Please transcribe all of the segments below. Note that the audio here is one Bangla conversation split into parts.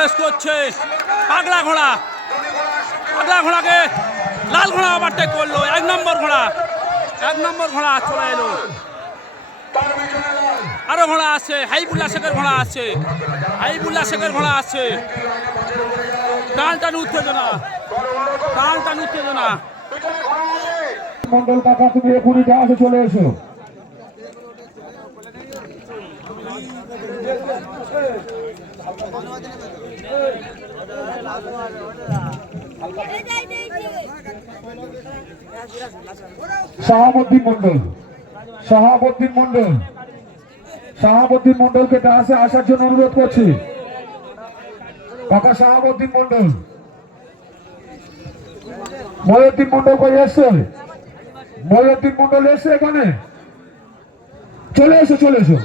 প্রবেশ করছে। পাগলা ঘোড়া। পাগলা ঘোড়াকে লাল ঘোড়া ওভারটেক করল। এক নম্বর ঘোড়া। এক নম্বর ঘোড়া চলে এলো। আরও ঘোড়া আছে। হাইবুল্লা শেখের ঘোড়া আছে। হাইবুল্লা শেখের ঘোড়া আছে। টান টান, উত্তেজনা। টান টান, উত্তেজনা। মন্ডল কাকা, তুমি এখনই চলে এসো। শাহাবুদ্দিন মন্ডল শাহাবুদ্দিন মন্ডল শাহাবুদ্দিন মন্ডলকে ডাসে আসার জন্য অনুরোধ করছি। কাকা শাহাবুদ্দিন মন্ডল ময়ুদ্দিন মন্ডল কই এসছে? ময়ুদ্দিন মন্ডল এসছে এখানে? চলে এসো চলে এসো।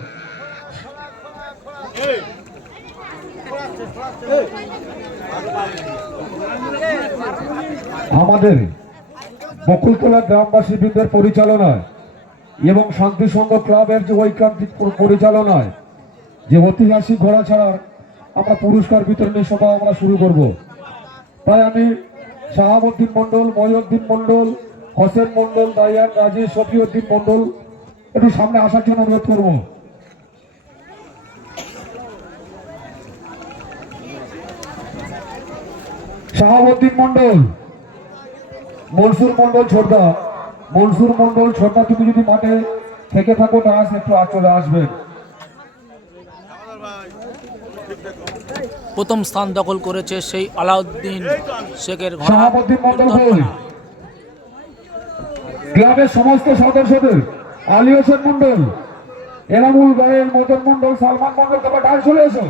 আমাদের বকুলতলা গ্রামবাসী বৃন্দের পরিচালনায় এবং শান্তি সংঘ ক্লাবের যে ঐকান্তিক পরিচালনায় যে ঐতিহাসিক ঘোড়া ছাড়ার আমরা পুরস্কার বিতরণের সভা আমরা শুরু করব। তাই আমি শাহাবুদ্দিন মন্ডল মহিউদ্দিন মন্ডল হোসেন মন্ডল দাইয়ান রাজি শফিউদ্দিন মন্ডল একটু সামনে আসার জন্য অনুরোধ করব। শাহাবুদ্দিন মন্ডল মনসুর মন্ডল ছোটদা মনসুর মন্ডল ছোটদা তুমি যদি মাঠে থেকে থাকো ডাস একটু আর চলে আসবেন প্রথম স্থান দখল করেছে সেই আলাউদ্দিন শেখের শাহাবুদ্দিন মন্ডল ক্লাবের সমস্ত সদস্যদের আলী হোসেন মন্ডল এনামুল গায়ের মদন মন্ডল সালমান মন্ডল তারপর ডাল চলে এসো।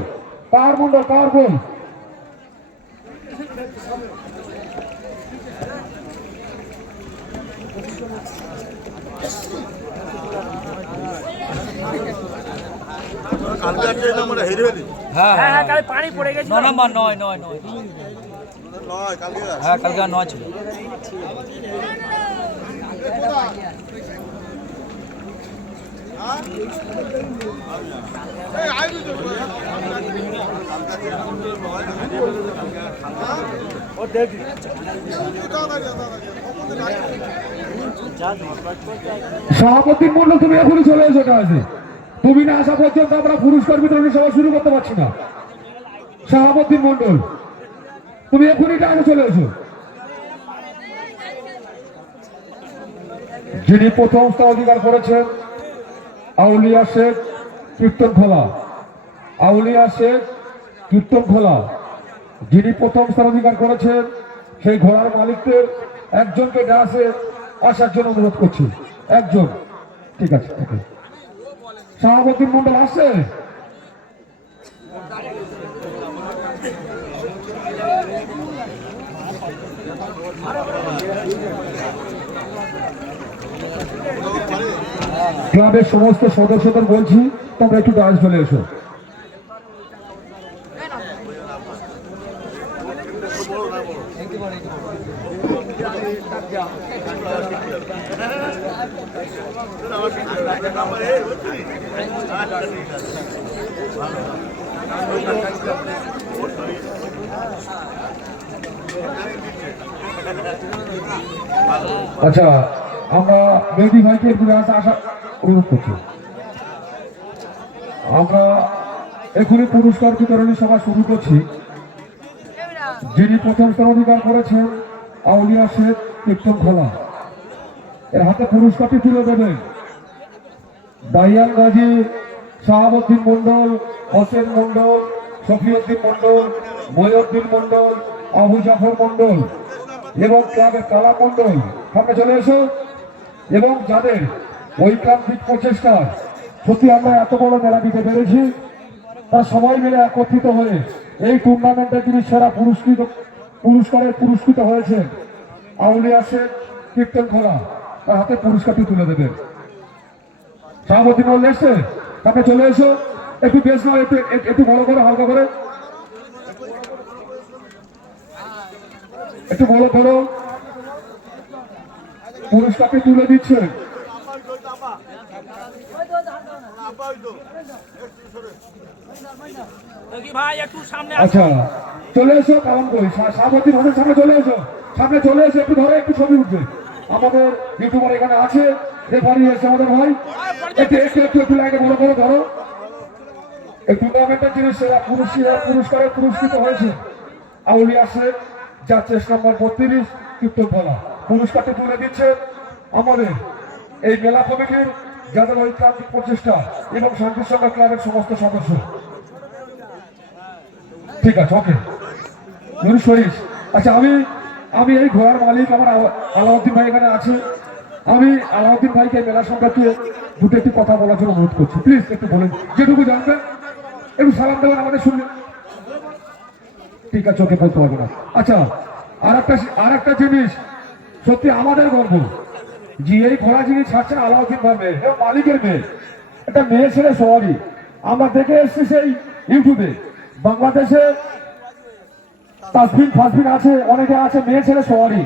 কার মন্ডল কার বল। কালকে একটা নাম্বার হেরে হলি হ্যাঁ হ্যাঁ কাল পানি পড়ে গেছে ন নম্বর নয় নয় নয়। নয় কালকে হ্যাঁ কালকে আর নয় ছিল। সভাপতি মন্ডল তুমি এখনই চলে এসো আছে তুমি না আসা পর্যন্ত আমরা পুরস্কার বিতরণী সভা শুরু করতে পারছি না। সভাপতি মন্ডল তুমি এখনই ডাকে চলে এসো। যিনি প্রথম স্থান অধিকার করেছেন আউলিয়া শেখ, কীর্তন খোলা। আউলিয়া শেখ, কীর্তন খোলা। যিনি প্রথম স্থান অধিকার করেছেন, সেই ঘোড়ার মালিকদের একজনকে ডাসে আসার জন্য অনুরোধ করছি। একজন। ঠিক আছে সভাপতি মন্ডল আসছে? ক্লাবের সমস্ত সদস্যদের বলছি তোমরা একটু ডান্স চলে এসো। আচ্ছা আমরা মেহেদি ভাইকে একটু ডান্স আসা অনুরোধ করছি। আমরা এখনই পুরস্কার বিতরণী সভা শুরু করছি। যিনি প্রথম স্থান অধিকার করেছেন, আউলিয়া শেখ কীর্তন খোলা। এর হাতে পুরস্কারটি তুলে দেবেন দাইয়ান গাজী শাহাবুদ্দিন মন্ডল হোসেন মন্ডল শফিউদ্দিন মন্ডল ময়ুদ্দিন মন্ডল আবু জাফর মন্ডল এবং ক্লাবের কালা মন্ডল সামনে চলে এসো। এবং যাদের ঐকান্তিক প্রচেষ্টা সত্যি আমরা এত বড় মেলা দিতে পেরেছি, তারা সবাই মিলে একত্রিত হয়ে এই টুর্নামেন্টে যিনি সেরা পুরস্কৃত, পুরস্কারে পুরস্কৃত হয়েছে আউলিয়া শেখ কীর্তন খোলা তার হাতে পুরস্কারটি তুলে দেবেন। সভাপতি মহল এসছে তাকে চলে এসো, একটু বেশ একটু একটু- একটু বড় করে, হালকা করে। একটু বড় করো। পুরস্কারটি তুলে দিচ্ছে। একটু একটু আচ্ছা চলে এসো কালাম কই? সাবতী হোটেল সামনে চলে এসো। সামনে চলে এসো একটু ধরে একটু ছবি উঠবে। আমাদের ইউটিউবার এখানে আছে রেফারি এসে আমাদের ভাই। একটু একটু একটু একটু লাইনে বড় বড় ধরো। এই টুর্নামেন্টের যিনি সেরা পুরস্কার পুরস্কারে পুরস্কৃত হয়েছে। আউলিয়া শেখ যার চেস নম্বর বত্রিশ কীর্তন ভোলা পুরস্কারটি তুলে দিচ্ছে আমাদের এই মেলা কমিটির যাদের ঐক্রান্তিক প্রচেষ্টা এবং শান্তিসংখ্যা ক্লাবের সমস্ত সদস্য। ঠিক আছে ওকে নুরু আচ্ছা আমি আমি এই ঘোড়ার মালিক আমার আলা- আলাউদ্দিন ভাই এখানে আছে। আমি আলাউদ্দিন ভাইকে মেলা সম্পর্কে দুটো একটি কথা বলার জন্য অনুরোধ করছি। প্লিজ একটু বলেন, যেটুকু জানবেন, একটু সালাম দেবেন আমাদের শুনবেন ঠিক আছে ওকে বলতে পারব না। আচ্ছা আর একটা আর একটা জিনিস সত্যি আমাদের গর্ব যে এই ঘোড়া যিনি ছাড়ছেন আলাউদ্দিন ভাই মেয়ে। মালিকের মেয়ে। একটা মেয়ে ছেলে সবারই আমরা দেখে এসছি সেই ইউটিউবে। বাংলাদেশে তাসবিন ফাসবিন আছে, অনেকে আছে মেয়ে ছেলে সবারই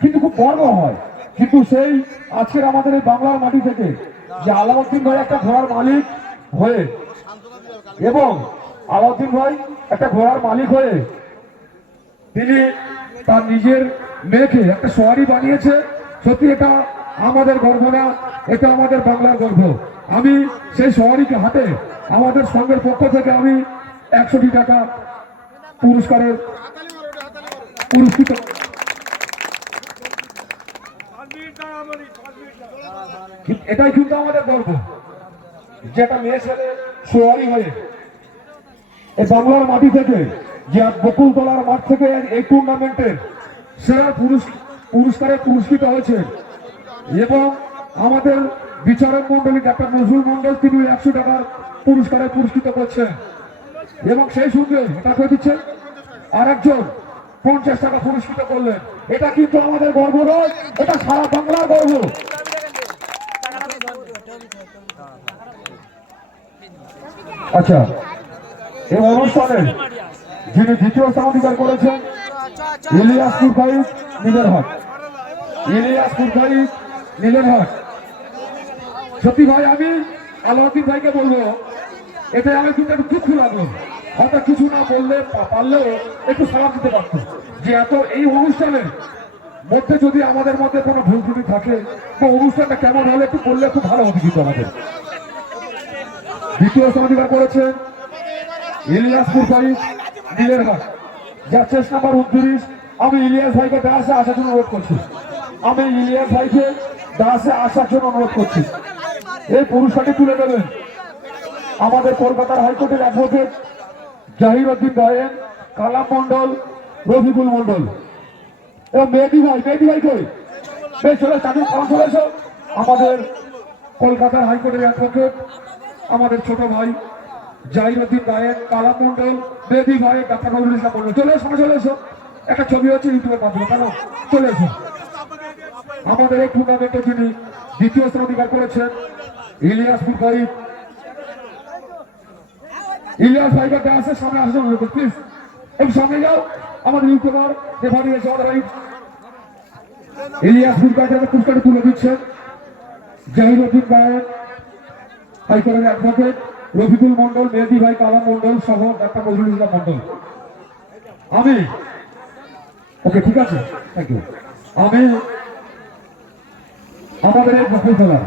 কিন্তু খুব গর্ব হয়। কিন্তু সেই আজকের আমাদের এই বাংলার মাটি থেকে যে আলাউদ্দিন ভাই একটা ঘোড়ার মালিক হয়ে এবং আলাউদ্দিন ভাই একটা ঘোড়ার মালিক হয়ে তিনি তার নিজের মেয়েকে একটা সোয়ারি বানিয়েছে। সত্যি এটা আমাদের গর্ব না, এটা আমাদের বাংলার গর্ব। আমি সেই সোয়ারিকে হাতে আমাদের সঙ্গের পক্ষ থেকে আমি একশোটি টাকা পুরস্কারের পুরস্কৃত এটাই কিন্তু আমাদের গর্ব, যেটা মেয়ে ছেলে সোয়ারি হয়ে এই বাংলার মাটি থেকে, যে বকুলতলার মাঠ থেকে এই টুর্নামেন্টের সেরা পুরুষ- পুরস্কারে পুরস্কৃত হয়েছে এবং আমাদের বিচারক মন্ডলী ডাক্তার নজরুল মন্ডল তিনি একশো টাকার পুরস্কারে পুরস্কৃত করছেন। এবং সেই সঙ্গে এটা করে দিচ্ছেন আর একজন পঞ্চাশ টাকা পুরস্কৃত করলেন। এটা কিন্তু আমাদের গর্ব নয়, এটা সারা বাংলার গর্ব। আচ্ছা এই অনুষ্ঠানে যিনি দ্বিতীয় স্থান অধিকার করেছেন নীলের হাট সত্যি ভাই, আমি ভাইকে বলব আমি কিন্তু একটু দুঃখ লাগল। হয়তো কিছু না বললে পারলেও একটু সালাম দিতে পারতো। যে এত এই অনুষ্ঠানের মধ্যে যদি আমাদের মধ্যে কোনো ভুল ত্রুটি থাকে তো অনুষ্ঠানটা কেমন হলে একটু বললে খুব ভালো হতো কিন্তু আমাদের। দ্বিতীয় সমাধিকার করেছেন ইলিয়াসপুর বাড়ি নীলের হাট যার চেস নাম্বার উনত্রিশ আমি ইলিয়াস ভাইকে দাসে আসার জন্য অনুরোধ করছি। আমি ইলিয়াস ভাইকে দাসে আসার জন্য অনুরোধ করছি। এই পুরস্কারটি তুলে দেবেন আমাদের কলকাতার হাইকোর্টের অ্যাডভোকেট জাহির উদ্দিন গায়েন কালাম মন্ডল রফিকুল মন্ডল এবং মেহেদি ভাই মেহেদি ভাই কই? বেশ চলে খাওয়া চলে এসো। আমাদের কলকাতার হাইকোর্টের অ্যাডভোকেট, আমাদের ছোট ভাই জাহিরুদ্দিন গায়েন কালাম মন্ডল বেদি ভাই ডাক্তার নজরুল ইসলাম মন্ডল চলে এসো চলে এসো। একটা ছবি হচ্ছে ইউটিউবের মাধ্যমে, কেন? চলে এসো। আমাদের এই টুর্নামেন্টে যিনি দ্বিতীয় স্থান অধিকার করেছেন, ইলিয়াস বুরকারি ইলিয়াস ভাইকে ডান্সের সামনে আসতে অনুরোধ প্লিজ একটু সামনে যাও আমাদের ইউটিউবার রেফারি এসে আমাদের ভাই ইলিয়াস বুরকারি পুরস্কারটি তুলে দিচ্ছেন। জাহিরুদ্দিন গায়েন হাইকোর্টের অ্যাডভোকেট রফিকুল মন্ডল মেহেদি ভাই কালাম মন্ডল সহ ডাক্তার নজরুল ইসলাম মন্ডল আমি? ওকে, ঠিক আছে। থ্যাংক ইউ আমি আমাদের এই বকুল খেলা।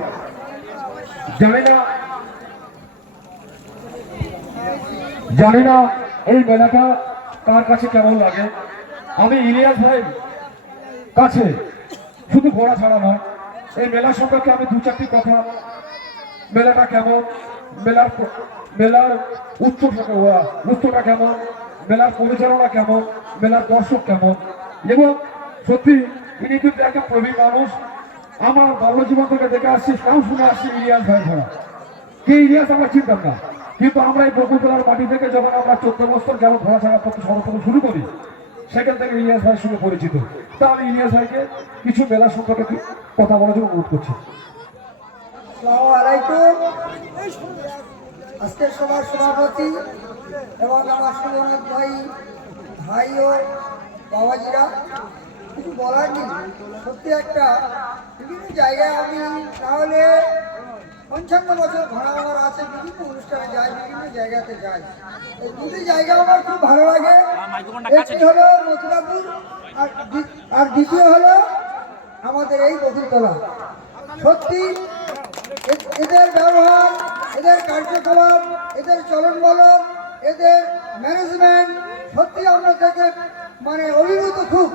জানি না জানি না এই মেলাটা কার কাছে কেমন লাগে। আমি ইলিয়াস ভাই কাছে, শুধু ঘোড়া ছাড়া নয়, এই মেলা সম্পর্কে আমি দু চারটি কথা, মেলাটা কেমন মেলার মেলার উচ্চ উচ্চটা কেমন? মেলার পরিচালনা কেমন? মেলার দর্শক কেমন? এবং সত্যি, ইনি কিন্তু একটা প্রবীণ মানুষ। আমার বাল্য জীবন থেকে দেখে আসছি, নাম শুনে আসছি ইলিয়াস ভাই ধরা কে ইলিয়াস আমরা চিনতাম না। কিন্তু আমরা এই বকুলতলার মাটি থেকে যখন আমরা চোদ্দ বছর যেমন ঘোড়া ছাড়া করতে সর্বপ্রথম শুরু করি, সেখান থেকে ইলিয়াস ভাইয়ের সঙ্গে পরিচিত। তা আমি ইলিয়াস ভাইকে কিছু মেলা সম্পর্কে কথা বলার জন্য অনুরোধ করছি। আলাইকুম। আজকের সভার সভাপতি এবং আমার সুমনাথ ভাই ভাই ও বাবাজিরা, কিছু বলার নেই। সত্যি একটা, বিভিন্ন জায়গায় আমি তাহলে পঞ্চান্ন বছর ঘোড়া আমার আছে, বিভিন্ন অনুষ্ঠানে যাই, বিভিন্ন জায়গাতে যাই। এই দুটি জায়গা আমার খুব ভালো লাগে। একটি হলো মথুরাপুর আর দ্বিতীয় হলো আমাদের এই বকুলতলা সত্যি এদের ব্যবহার এদের কার্যকলাপ এদের চলন এদের ম্যানেজমেন্ট সত্যি আমরা তাকে মানে অভিভূত খুব।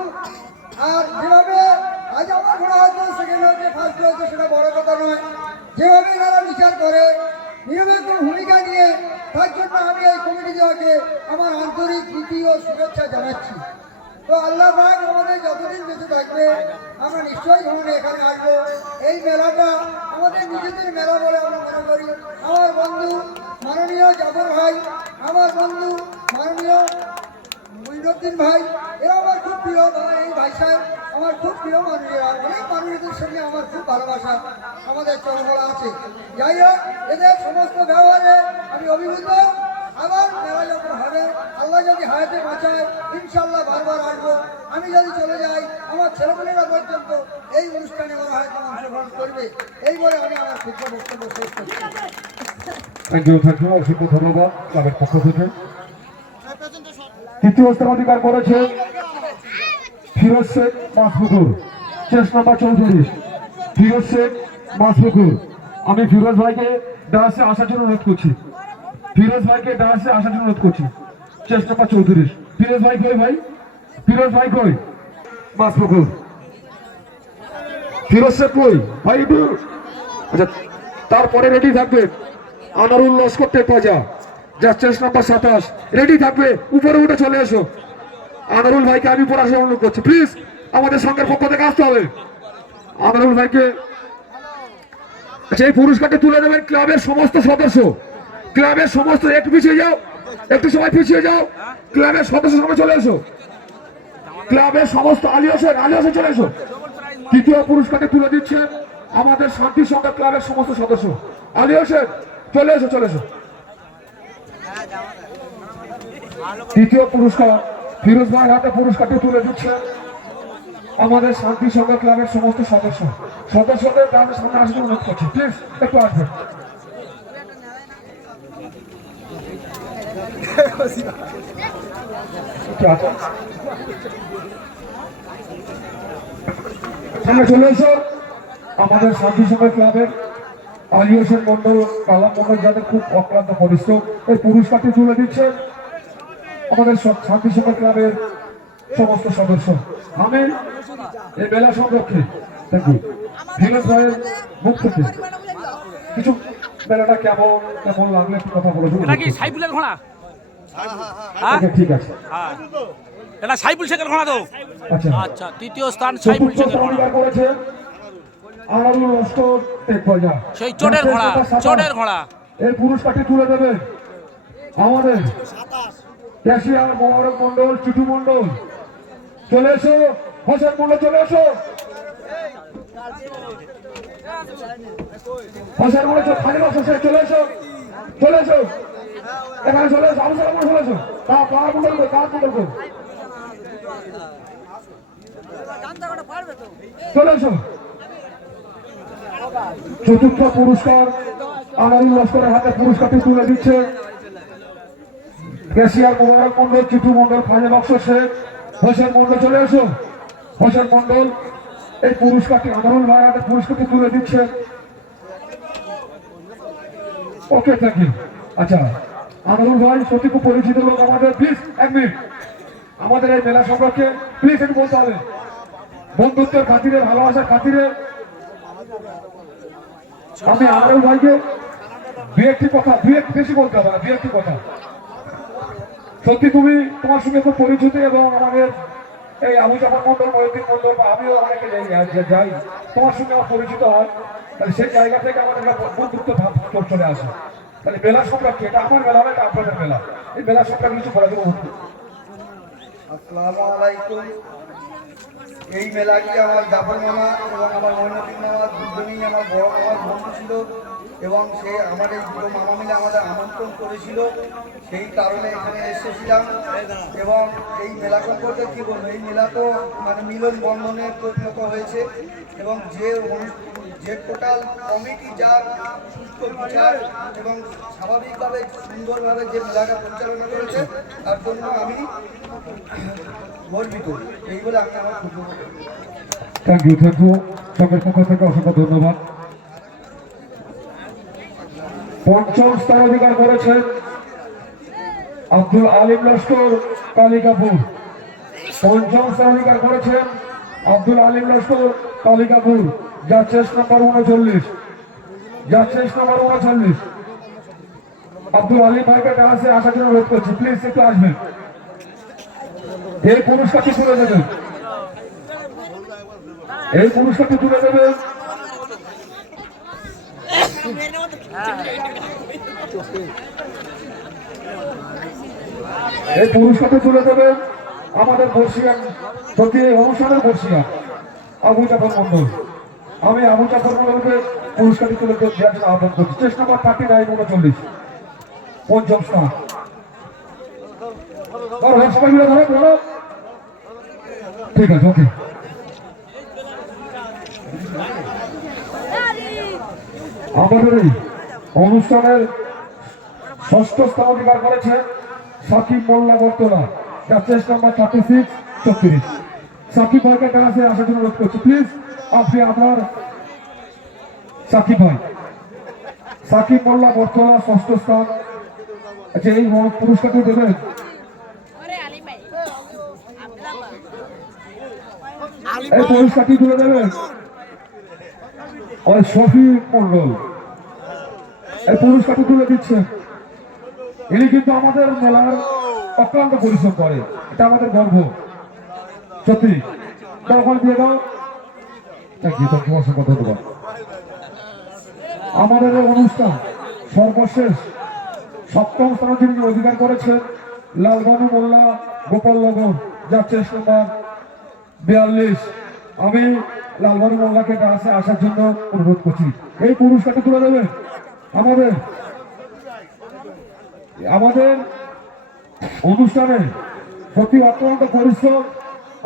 খুব ভালোবাসা। আমাদের চলবলা আছে। যাই হোক, এদের সমস্ত ব্যবহারে আমি অভিভূত। আবার মেলা যখন হবে, আল্লাহ যদি হায়াতে বাঁচায় ইনশাল্লাহ বারবার আসব। আমি যদি চলে যাই, আমার ছেলেমেয়েরা পর্যন্ত এই অনুষ্ঠানে ওরা হয়তো অংশগ্রহণ করবে। এই বলে আমি আমার ক্ষুদ্র বক্তব্য শেষ করছি। ধন্যবাদ অধিকার করেছে ফিরোজ শেখ নাম্বার চৌত্রিশ। ফিরোজ শেখ মাসপুকুর আমি ফিরোজ ভাইকে ডান্সে আসার জন্য অনুরোধ করছি। ফিরোজ ভাইকে ডান্সে আসার জন্য অনুরোধ করছি। চেস নাম্বার চৌত্রিশ ফিরোজ ভাই কই ভাই? ফিরোজ ভাই কই? মাসপুকুর ফিরোজ শেখ কই? ভাই একটু। আচ্ছা তারপরে রেডি থাকবে। আনারুল লস্কর টেকবাজা যার চেস নাম্বার সাতাশ। রেডি থাকবে। উপরে উঠে চলে এসো। আনারুল ভাইকে আমি পড়াশোনা অনুরোধ করছি। প্লিজ আমাদের সঙ্গের পক্ষ থেকে আসতে হবে। আনারুল ভাইকে এই পুরস্কারটা তুলে দেবেন ক্লাবের সমস্ত সদস্য। ক্লাবের সমস্ত একটু পিছিয়ে যাও, একটু সময় পিছিয়ে যাও। ক্লাবের সদস্য সঙ্গে চলে এসো। ক্লাবের সমস্ত আলী হোসেন আলী হোসেন চলে এসো। তৃতীয় পুরস্কারটা তুলে দিচ্ছে আমাদের শান্তি সংঘ ক্লাবের সমস্ত সদস্য। আলী হোসেন চলে এসো চলে এসো। তৃতীয় পুরস্কার ফিরোজ ভাই হাতে পুরস্কারটি তুলে দিচ্ছে। আমাদের শান্তি সংঘ ক্লাবের সমস্ত সদস্য। সদস্যদের তাদের সামনে আসতে অনুরোধ করছি। প্লিজ, একটু আসবেন আমাদের শান্তি সভা ক্লাবের আলী হোসেন মন্ডল কালাম মন্ডল যাদের খুব অক্লান্ত পরিশ্রম, এই পুরস্কারটি তুলে দিচ্ছেন। আমাদের শান্তি সভা ক্লাবের সমস্ত সদস্য। আমি এই মেলা সংরক্ষে। ভাইয়ের মুখ থেকে কিছু মেলাটা কেমন কেমন লাগলে একটু কথা বলে সাইফুলের ঘোড়া? হ্যাঁ? ঠিক আছে। হ্যাঁ। এটা সাইফুল শেখের ঘোড়া তো। আচ্ছা। আচ্ছা তৃতীয় স্থান সাইফুল শেখের ঘোড়া। করেছে লস্কর টেকবাজা সেই চোটের ঘোড়া চোটের ঘোড়া। এই পুরস্কারটি তুলে দেবে আমাদের ক্যাশিয়ার মোবারক মন্ডল চুটু মন্ডল চলে এসো, হোসেন মন্ডল চলে এসো। হোসেন মন্ডল চলে- খালি বসো চলে এসো। চলে এসো। এখানে চলে এসো সালাম মন্ডল চলে এসো। তা কার মন্ডল কই? কার? চলে এসো। চতুর্থ পুরস্কার আনারুল লস্করের হাতে পুরস্কারটি তুলে দিচ্ছে। ক্যাশিয়ার মোবারক মন্ডল চিঠু মন্ডল খাজা শেখ হোসেন মন্ডল চলে এসো হোসেন মন্ডল এই পুরস্কারটি আনারুল ভাই হাতে পুরস্কারটি তুলে দিচ্ছে। ওকে থ্যাংক ইউ আচ্ছা আনারুল ভাই, সত্যি খুব পরিচিত লোক আমাদের। প্লিজ এক মিনিট আমাদের এই মেলা সম্পর্কে প্লিজ একটু বলতে হবে। বন্ধুত্বের খাতিরে, ভালোবাসার খাতিরে। আমি আনারুল ভাইকে দু একটি কথা দু একটি বেশি বলতে হবে না দু একটি কথা। সত্যি তুমি তোমার সঙ্গে তো পরিচিত এবং আমাদের এই আবু জাফর মন্ডল, মহিউদ্দিন মন্ডল বা আমিও অনেকে যাই যাই- তোমার সঙ্গে আমার পরিচিত হয়। তাহলে সেই জায়গা থেকে আমার একটা বন্ধুত্ব ভাব চল- আসে। তাহলে মেলা সম্পর্কে, এটা আমার মেলা না এটা আপনাদের মেলা। এই মেলা সম্পর্কে কিছু বলে দেবো আসসালামু এই মেলাটি আমার জাফর মামা এবং আমার মহিনুদ্দিন মামা দুজনেই আমার বড় মামার বন্ধু ছিল। এবং সে আমাদের দুটো মামা মিলে আমাদের আমন্ত্রণ করেছিল। সেই কারণে এখানে এসেছিলাম। এবং এই মেলা সম্পর্কে কী বলব? এই মেলা তো মানে মিলন বন্ধনে পরিণত হয়েছে। এবং যে যে টোটাল কমিটি যার সুস্থ বিচার এবং স্বাভাবিকভাবে সুন্দরভাবে যে মেলাটা পরিচালনা করেছে, তার জন্য আমি গর্বিত। এই বলে আমি আমার থ্যাংক ইউ থ্যাংক ইউ সঙ্গের পক্ষ থেকে অসংখ্য ধন্যবাদ। পঞ্চম স্থান অধিকার করেছেন আব্দুল আলিম লস্কর, কালিকাপুর। পঞ্চম স্থান অধিকার করেছেন আব্দুল আলিম লস্কর, কালিকাপুর। যার চেস নম্বর উনচল্লিশ। যার চেস নম্বর উনচল্লিশ। আব্দুল আলিম ভাইকে ডান্সে আসার জন্য অনুরোধ করছি। প্লিজ একটু আসবেন। এই পুরস্কারটি তুলে দেবেন। এই পুরস্কারটি তুলে দেবেন। এই পুরস্কারটি তুলে দেবেন আমাদের বর্ষিয়ান প্রতি অনুষ্ঠানের আবু জাফর মন্ডল আমি আবু জাফর মন্ডলকে পুরস্কারটি তুলে আহ্বান করছি। চেষ্টা নাম্বার থার্টি নাইন উনচল্লিশ। পঞ্চম স্থান। ঠিক আছে ওকে আমাদের এই অনুষ্ঠানের ষষ্ঠ স্থান অধিকার করেছে সাকিব মোল্লা বর্তলা যার নাম্বার থার্টি সিক্স চৌত্রিশ। সাকিব ভাইকে কাছে আসার জন্য অনুরোধ করছি। প্লিজ আপনি আপনার সাকিব ভাই। সাকিব মোল্লা বর্তলা ষষ্ঠ স্থান আচ্ছা এই পুরস্কারটি দেবেন। এই পুরস্কারটি তুলে দেবেন। ওই শফি মন্ডল এই পুরস্কারটি তুলে দিচ্ছে। ইনি কিন্তু আমাদের মেলার অক্লান্ত পরিশ্রম করে। এটা আমাদের গর্ব। সত্যি। ওখানে দিয়ে দাও। অসংখ্য আমাদের অনুষ্ঠান সর্বশেষ সপ্তম স্থানে যিনি অধিকার করেছেন, লালবানু মোল্লা গোপাল নগর যার চেস নম্বর বিয়াল্লিশ। আমি লালবানু মোল্লাকে কাছে আসার জন্য অনুরোধ করছি। এই পুরস্কারটা তুলে দেবেন? আমাদের আমাদের অনুষ্ঠানে সত্যি অত্যন্ত পরিশ্রম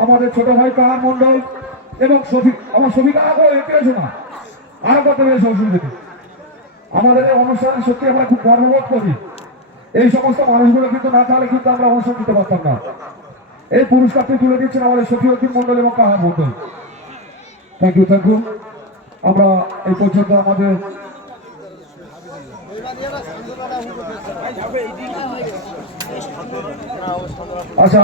আমাদের ছোট ভাই কাহার মন্ডল এবং সফি আমার সফি কাহাকে এতে না। আরও করতে পেরেছে অসুবিধা। আমাদের এই অনুষ্ঠানে সত্যি আমরা খুব গর্ববোধ করি। এই সমস্ত মানুষগুলো কিন্তু না থাকলে কিন্তু আমরা অনুষ্ঠান দিতে পারতাম না। এই পুরস্কারটি তুলে দিচ্ছেন আমাদের শফিউদ্দিন মন্ডল এবং Kahar Mondal thank you thank you আমরা এই পর্যন্ত আমাদের আচ্ছা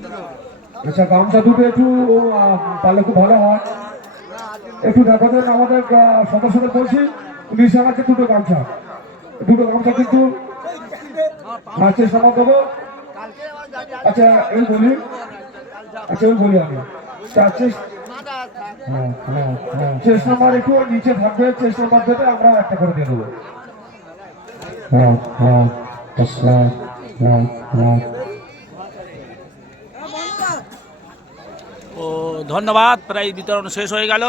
দুটো আচ্ছা গামছা দুটো একটু পারলে খুব ভালো হয়। একটু দেখাতেন আমাদের সদস্যদের বলছি পুলিশের আছে দুটো গামছা। দুটো গামছা কিন্তু নাচের সময় দেবো। আচ্ছা এই বলি আচ্ছা ওই বলি আমি। চার হ্যাঁ হ্যাঁ হ্যাঁ। চেস নাম্বার একটু নিচে থাকবে চেস নাম্বার আমরা একটা করে দিয়ে দেবো। হ্যাঁ হ্যাঁ হ্যাঁ হ্যাঁ হ্যাঁ। ও ধন্যবাদ প্রায় বিতরণ শেষ হয়ে গেল।